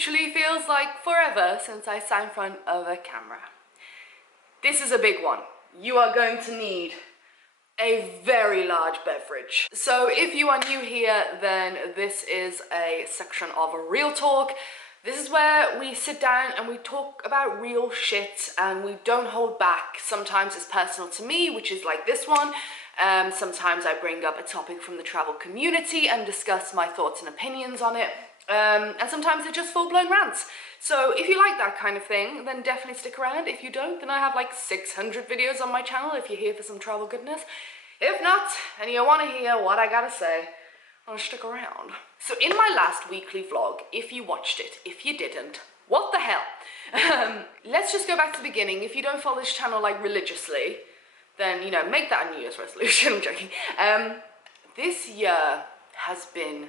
literally feels like forever since I sat in front of a camera. This is a big one. You are going to need a very large beverage. So if you are new here, then this is a section of Real Talk. This is where we sit down and we talk about real shit and we don't hold back. Sometimes it's personal to me, which is like this one. Sometimes I bring up a topic from the travel community and discuss my thoughts and opinions on it. And sometimes they're just full-blown rants. So if you like that kind of thing, then definitely stick around. If you don't, then I have like 600 videos on my channel if you're here for some travel goodness. If not, and you want to hear what I gotta say, I'll stick around. So in my last weekly vlog, if you watched it, if you didn't, what the hell? Let's just go back to the beginning. If you don't follow this channel like religiously, then, you know, make that a New Year's resolution. I'm joking. This year has been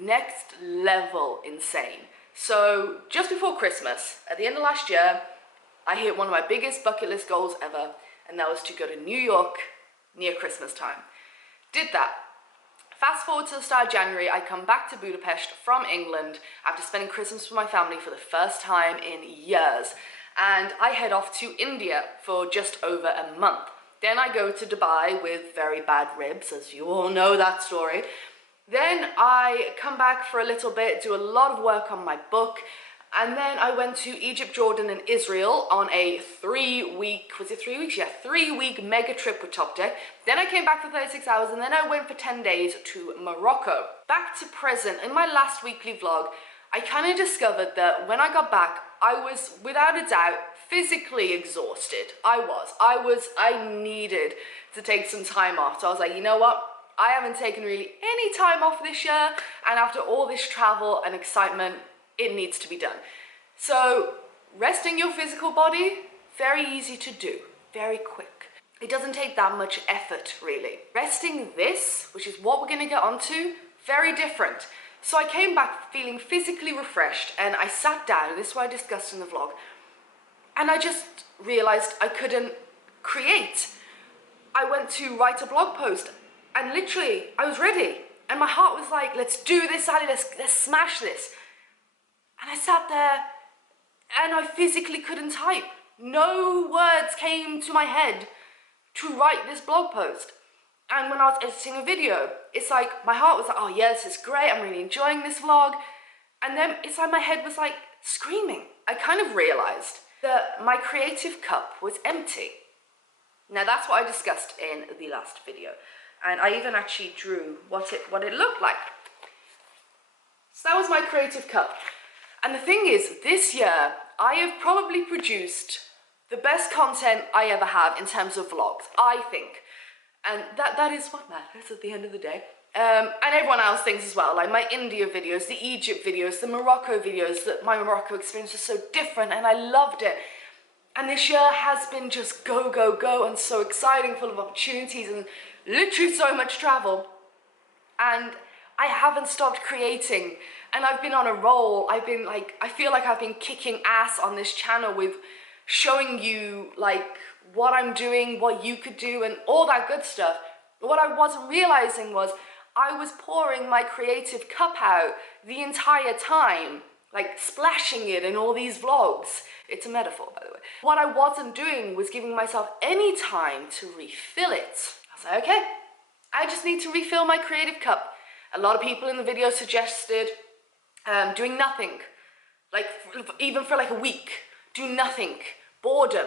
next level insane. So just before Christmas, at the end of last year, I hit one of my biggest bucket list goals ever, and that was to go to New York near Christmas time. Did that. Fast forward to the start of January, I come back to Budapest from England after spending Christmas with my family for the first time in years. And I head off to India for just over a month. Then I go to Dubai with very bad ribs, as you all know that story. Then I come back for a little bit, do a lot of work on my book, and then I went to Egypt, Jordan, and Israel on a 3-week, was it 3 weeks? Yeah, 3-week mega trip with Top Deck. Then I came back for 36 hours, and then I went for 10 days to Morocco. Back to present, in my last weekly vlog, I kind of discovered that when I got back, I was, without a doubt, physically exhausted. I needed to take some time off. So I was like, you know what? I haven't taken really any time off this year, and after all this travel and excitement, it needs to be done. So resting your physical body, very easy to do, very quick. It doesn't take that much effort, really. Resting this, which is what we're gonna get onto, very different. So I came back feeling physically refreshed, and I sat down, and this is what I discussed in the vlog, and I just realized I couldn't create. I went to write a blog post, and literally, I was ready. And my heart was like, let's do this, Ali, let's smash this. And I sat there, and I physically couldn't type. No words came to my head to write this blog post. And when I was editing a video, it's like, my heart was like, oh yeah, this is great, I'm really enjoying this vlog. And then it's like my head was like screaming. I kind of realized that my creative cup was empty. Now that's what I discussed in the last video. And I even actually drew what it looked like. So that was my creative cup. And the thing is, this year, I have probably produced the best content I ever have in terms of vlogs, I think. And that is what matters at the end of the day. And everyone else thinks as well, like my India videos, the Egypt videos, the Morocco videos, that my Morocco experience was so different and I loved it. And this year has been just go, go, go and so exciting, full of opportunities and literally so much travel. And I haven't stopped creating and I've been on a roll. I feel like I've been kicking ass on this channel with showing you like what I'm doing, what you could do and all that good stuff. But what I wasn't realizing was I was pouring my creative cup out the entire time, like splashing it in all these vlogs. It's a metaphor, by the way. What I wasn't doing was giving myself any time to refill it. I was like, okay, I just need to refill my creative cup. A lot of people in the video suggested doing nothing, like even for like a week, do nothing, boredom,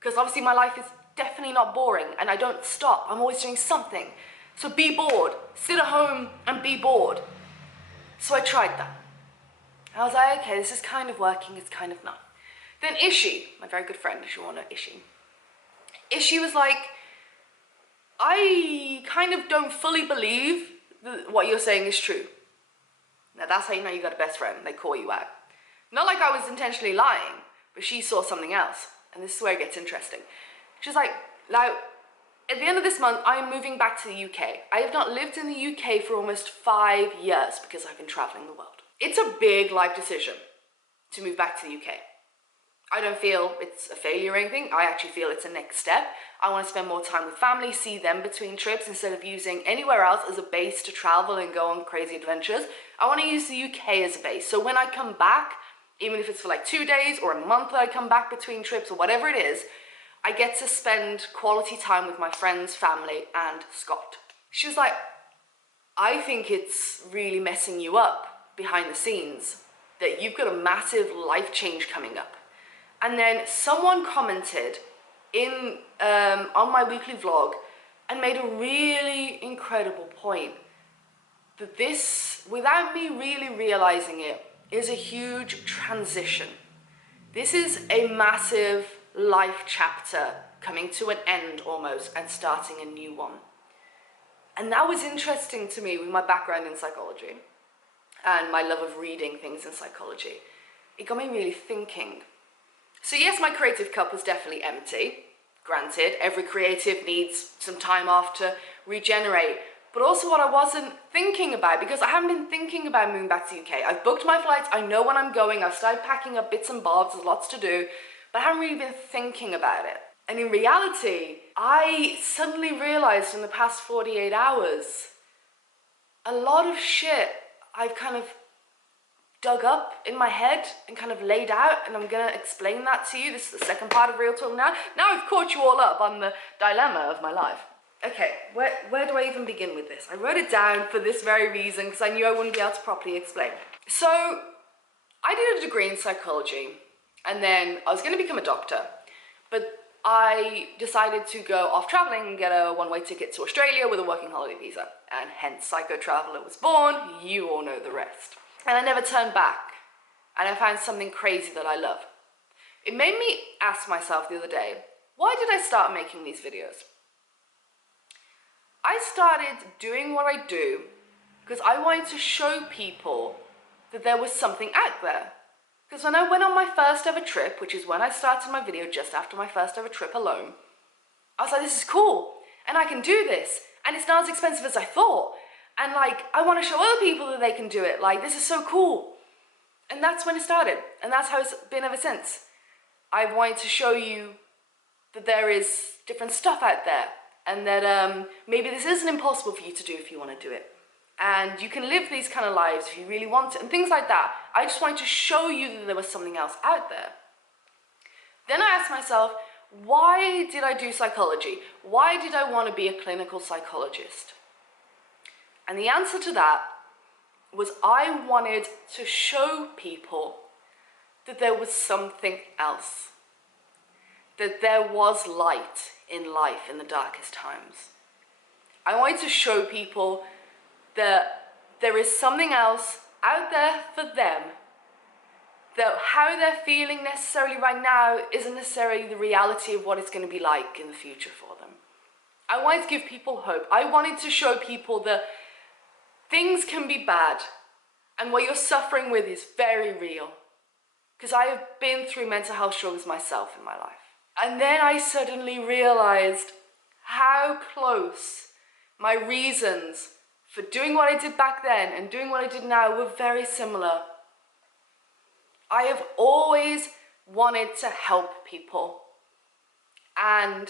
because obviously my life is definitely not boring and I don't stop, I'm always doing something. So be bored, sit at home and be bored. So I tried that. I was like, okay, this is kind of working, it's kind of not. Then Ishi, my very good friend, if you want to know Ishi was like, I kind of don't fully believe that what you're saying is true. Now that's how you know you got a best friend, they call you out. Not like I was intentionally lying, but she saw something else. And this is where it gets interesting. She's like, now, at the end of this month, I'm moving back to the UK. I have not lived in the UK for almost 5 years because I've been traveling the world. It's a big life decision to move back to the UK. I don't feel it's a failure or anything. I actually feel it's a next step. I want to spend more time with family, see them between trips instead of using anywhere else as a base to travel and go on crazy adventures. I want to use the UK as a base. So when I come back, even if it's for like 2 days or a month that I come back between trips or whatever it is, I get to spend quality time with my friends, family, and Scott. She was like, I think it's really messing you up behind the scenes, that you've got a massive life change coming up. And then someone commented in on my weekly vlog and made a really incredible point that this, without me really realizing it, is a huge transition. This is a massive life chapter coming to an end almost and starting a new one. And that was interesting to me with my background in psychology and my love of reading things in psychology. It got me really thinking. So yes, my creative cup was definitely empty. Granted, every creative needs some time off to regenerate. But also what I wasn't thinking about, because I haven't been thinking about moving back to the UK. I've booked my flights, I know when I'm going, I've started packing up bits and bobs, there's lots to do, but I haven't really been thinking about it. And in reality, I suddenly realized in the past 48 hours, a lot of shit I've kind of dug up in my head and kind of laid out, and I'm gonna explain that to you. This is the second part of Real Talk now. Now I've caught you all up on the dilemma of my life. Okay, where do I even begin with this? I wrote it down for this very reason because I knew I wouldn't be able to properly explain. So I did a degree in psychology and then I was gonna become a doctor, but I decided to go off traveling and get a one-way ticket to Australia with a working holiday visa, and hence PsychoTraveller was born. You all know the rest. And I never turned back, and I found something crazy that I love. It made me ask myself the other day, why did I start making these videos? I started doing what I do because I wanted to show people that there was something out there. Because when I went on my first ever trip, which is when I started my video just after my first ever trip alone, I was like, this is cool, and I can do this, and it's not as expensive as I thought. And like, I want to show other people that they can do it. Like, this is so cool. And that's when it started. And that's how it's been ever since. I wanted to show you that there is different stuff out there. And that maybe this isn't impossible for you to do if you want to do it. And you can live these kind of lives if you really want it. And things like that. I just wanted to show you that there was something else out there. Then I asked myself, why did I do psychology? Why did I want to be a clinical psychologist? And the answer to that was I wanted to show people that there was something else, that there was light in life in the darkest times. I wanted to show people that there is something else out there for them, that how they're feeling necessarily right now isn't necessarily the reality of what it's going to be like in the future for them. I wanted to give people hope. I wanted to show people that things can be bad, and what you're suffering with is very real. Because I have been through mental health struggles myself in my life. And then I suddenly realized how close my reasons for doing what I did back then and doing what I did now were very similar. I have always wanted to help people. And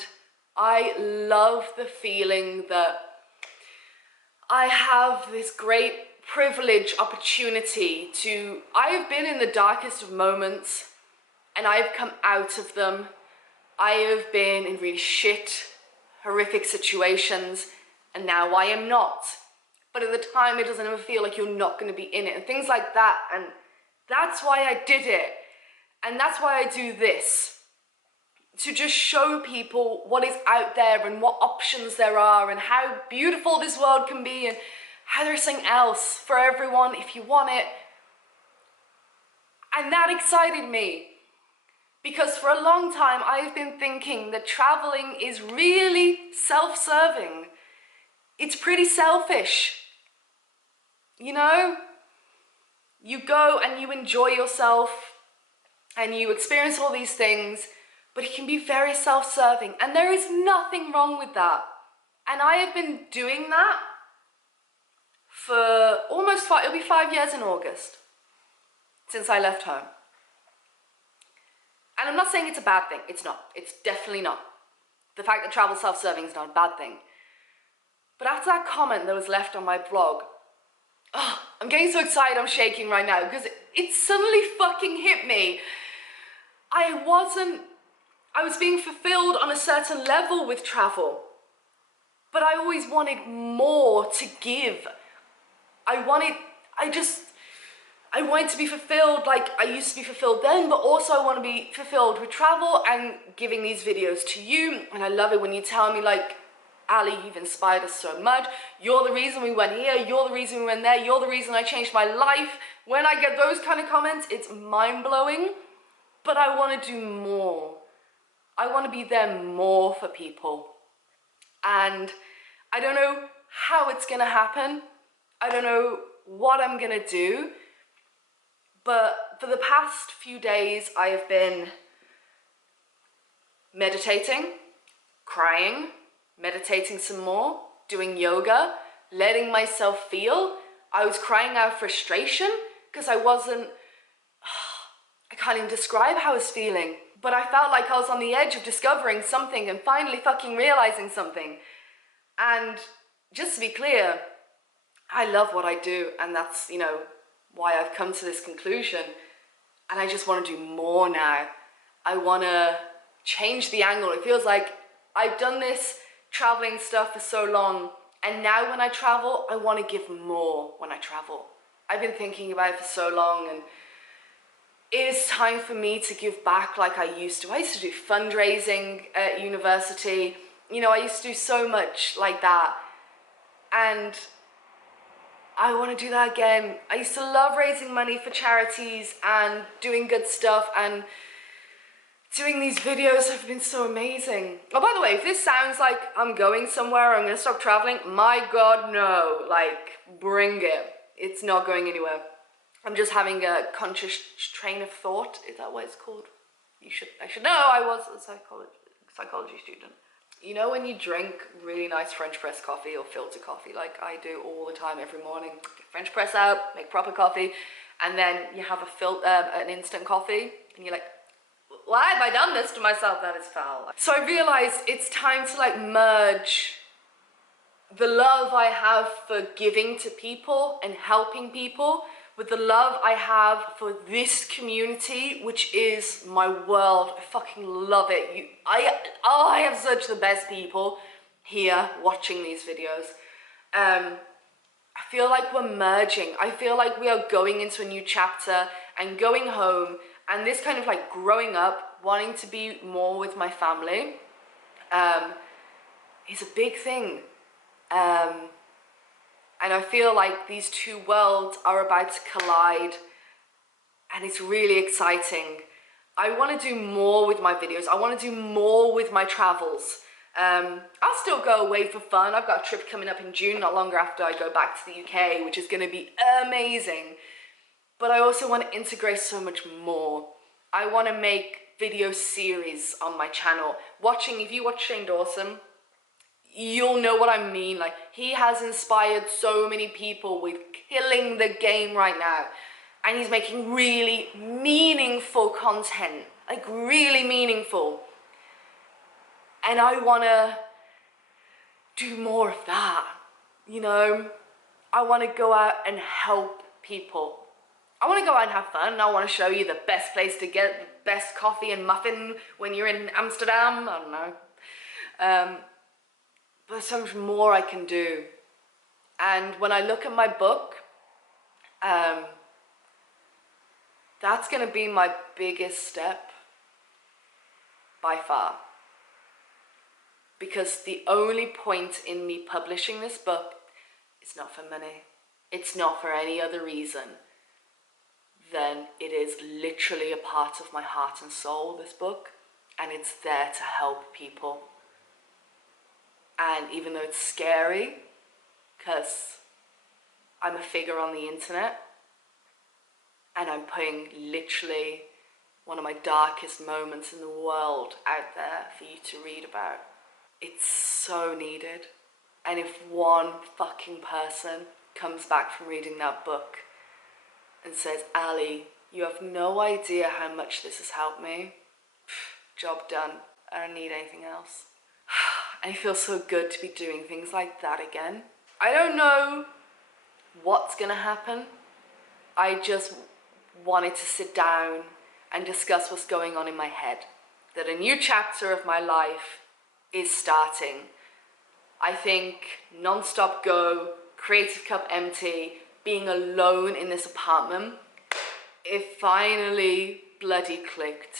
I love the feeling that I have this great privilege, opportunity to, I have been in the darkest of moments and I have come out of them. I have been in really shit, horrific situations, and now I am not. But at the time, it doesn't ever feel like you're not going to be in it and things like that. And that's why I did it. And that's why I do this. To just show people what is out there and what options there are and how beautiful this world can be and how there's something else for everyone if you want it. And that excited me because for a long time I've been thinking that traveling is really self-serving. It's pretty selfish. You know? You go and you enjoy yourself and you experience all these things, but it can be very self-serving, and there is nothing wrong with that. And I have been doing that for almost it'll be 5 years in August, since I left home. And I'm not saying it's a bad thing. It's not. It's definitely not. The fact that travel self-serving is not a bad thing. But after that comment that was left on my blog, I'm getting so excited I'm shaking right now because it suddenly fucking hit me. I was being fulfilled on a certain level with travel, but I always wanted more to give. I wanted to be fulfilled like I used to be fulfilled then, but also I want to be fulfilled with travel and giving these videos to you. And I love it when you tell me like, Ali, you've inspired us so much. You're the reason we went here. You're the reason we went there. You're the reason I changed my life. When I get those kind of comments, it's mind-blowing, but I want to do more. I want to be there more for people. And I don't know how it's going to happen. I don't know what I'm going to do. But for the past few days, I have been meditating, crying, meditating some more, doing yoga, letting myself feel. I was crying out frustration because I can't even describe how I was feeling. But I felt like I was on the edge of discovering something and finally fucking realizing something. And just to be clear, I love what I do, and that's, why I've come to this conclusion. And I just want to do more now. I want to change the angle. It feels like I've done this traveling stuff for so long, and now when I travel, I want to give more when I travel. I've been thinking about it for so long, and it is time for me to give back like I used to. I used to do fundraising at university. I used to do so much like that, and I want to do that again. I used to love raising money for charities and doing good stuff, and doing these videos have been so amazing. Oh, by the way, if this sounds like I'm going somewhere, I'm going to stop traveling, my God, no. Like, bring it. It's not going anywhere. I'm just having a conscious train of thought. Is that what it's called? I should know. I was a psychology student. When you drink really nice French press coffee or filter coffee, like I do all the time every morning, get French press out, make proper coffee, and then you have an instant coffee, and you're like, why have I done this to myself? That is foul. So I realized it's time to merge the love I have for giving to people and helping people with the love I have for this community, which is my world. I fucking love it. I have such the best people here watching these videos. I feel like we're merging. I feel like we are going into a new chapter and going home, and this kind of growing up, wanting to be more with my family is a big thing. And I feel like these two worlds are about to collide, and it's really exciting. I want to do more with my videos. I want to do more with my travels. I'll still go away for fun. I've got a trip coming up in June, not longer after I go back to the UK, which is going to be amazing. But I also want to integrate so much more. I want to make video series on my channel. If you watch Shane Dawson, you'll know what I mean. He has inspired so many people with killing the game right now. And he's making really meaningful content. Really meaningful. And I want to do more of that. I want to go out and help people. I want to go out and have fun, and I want to show you the best place to get the best coffee and muffin when you're in Amsterdam. I don't know. But there's so much more I can do. And when I look at my book, that's going to be my biggest step by far. Because the only point in me publishing this book is not for money. It's not for any other reason than it is literally a part of my heart and soul, this book, and it's there to help people. And even though it's scary, because I'm a figure on the internet, and I'm putting literally one of my darkest moments in the world out there for you to read about. It's so needed. And if one fucking person comes back from reading that book and says, Ali, you have no idea how much this has helped me, job done. I don't need anything else. And it feels so good to be doing things like that again. I don't know what's gonna happen. I just wanted to sit down and discuss what's going on in my head. That a new chapter of my life is starting. I think non-stop go, creative cup empty, being alone in this apartment, it finally bloody clicked.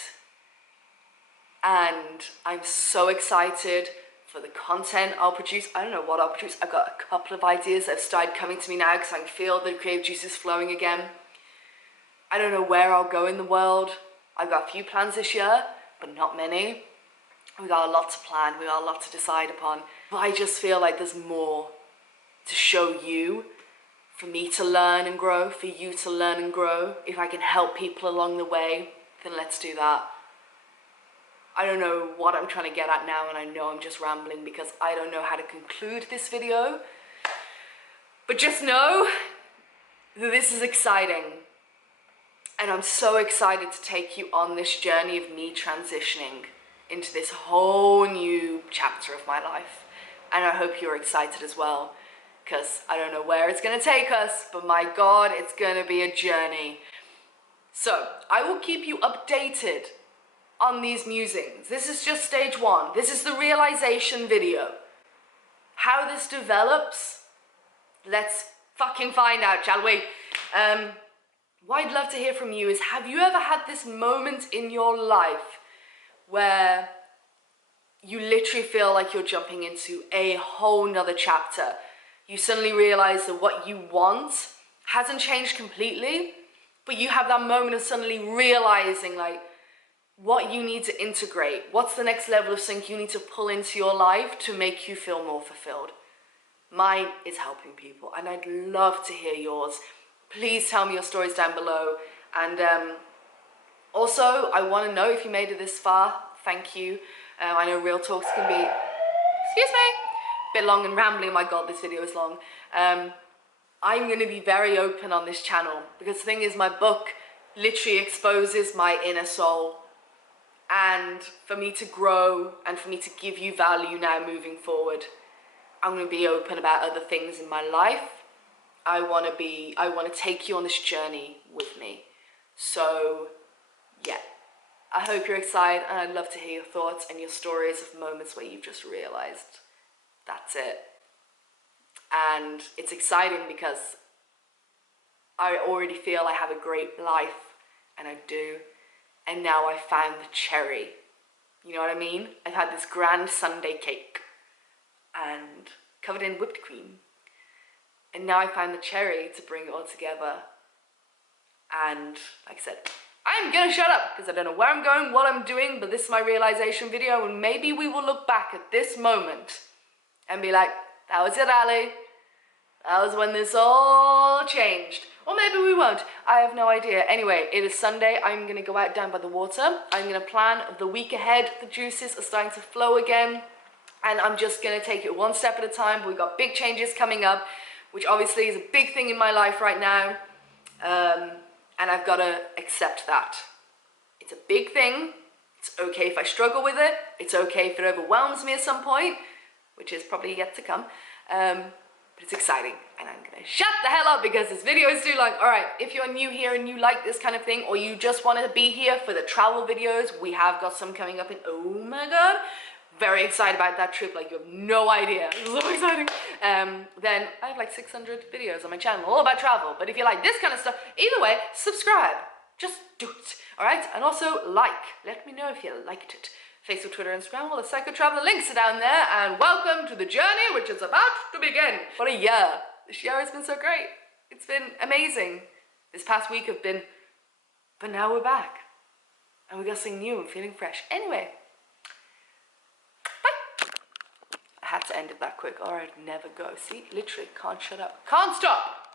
And I'm so excited for the content I'll produce. I don't know what I'll produce. I've got a couple of ideas that have started coming to me now because I can feel the creative juices flowing again. I don't know where I'll go in the world. I've got a few plans this year, but not many. We've got a lot to plan, we've got a lot to decide upon. But I just feel like there's more to show you, for me to learn and grow, for you to learn and grow. If I can help people along the way, then let's do that. I don't know what I'm trying to get at now, and I know I'm just rambling because I don't know how to conclude this video. But just know that this is exciting. And I'm so excited to take you on this journey of me transitioning into this whole new chapter of my life. And I hope you're excited as well, because I don't know where it's gonna take us, but my God, it's gonna be a journey. So I will keep you updated on these musings. This is just stage one. This is the realization video. How this develops, let's fucking find out, shall we? What I'd love to hear from you is, have you ever had this moment in your life where you literally feel like you're jumping into a whole nother chapter? You suddenly realize that what you want hasn't changed completely, but you have that moment of suddenly realizing like what you need to integrate. What's the next level of sync you need to pull into your life to make you feel more fulfilled? Mine is helping people, and I'd love to hear yours. Please tell me your stories down below. And also, I want to know if you made it this far. Thank you. I know real talks can be, excuse me, a bit long and rambling. Oh my God, this video is long. I'm going to be very open on this channel because the thing is, my book literally exposes my inner soul. And for me to grow and for me to give you value now moving forward, I'm going to be open about other things in my life. I want to take you on this journey with me. So yeah, I hope you're excited, and I'd love to hear your thoughts and your stories of moments where you've just realized that's it. And it's exciting because I already feel I have a great life, and I do. And now I found the cherry. You know what I mean? I've had this grand sundae cake and covered in whipped cream. And now I found the cherry to bring it all together. And like I said, I'm gonna shut up because I don't know where I'm going, what I'm doing, but this is my realization video, and maybe we will look back at this moment and be like, that was it, Ali. That was when this all changed. Or maybe we won't. I have no idea. Anyway, it is Sunday. I'm gonna go out down by the water. I'm gonna plan the week ahead. The juices are starting to flow again. And I'm just gonna take it one step at a time. We've got big changes coming up, which obviously is a big thing in my life right now. And I've got to accept that. It's a big thing. It's okay if I struggle with it. It's okay if it overwhelms me at some point, which is probably yet to come. But it's exciting, and I'm gonna shut the hell up because this video is too long. All right, if you're new here and you like this kind of thing, or you just want to be here for the travel videos, we have got some coming up in, oh my God, very excited about that trip, like you have no idea. It's so exciting. Then I have like 600 videos on my channel all about travel. But if you like this kind of stuff, either way, subscribe. Just do it. All right. And also like. Let me know if you liked it. Facebook, Twitter, Instagram, all the PsychoTraveller links are down there. And welcome to the journey, which is about to begin. What a year. This year has been so great. It's been amazing. This past week have been, but now we're back. And we got something new and feeling fresh. Anyway. I had to end it that quick or I'd never go. See, literally can't shut up. Can't stop.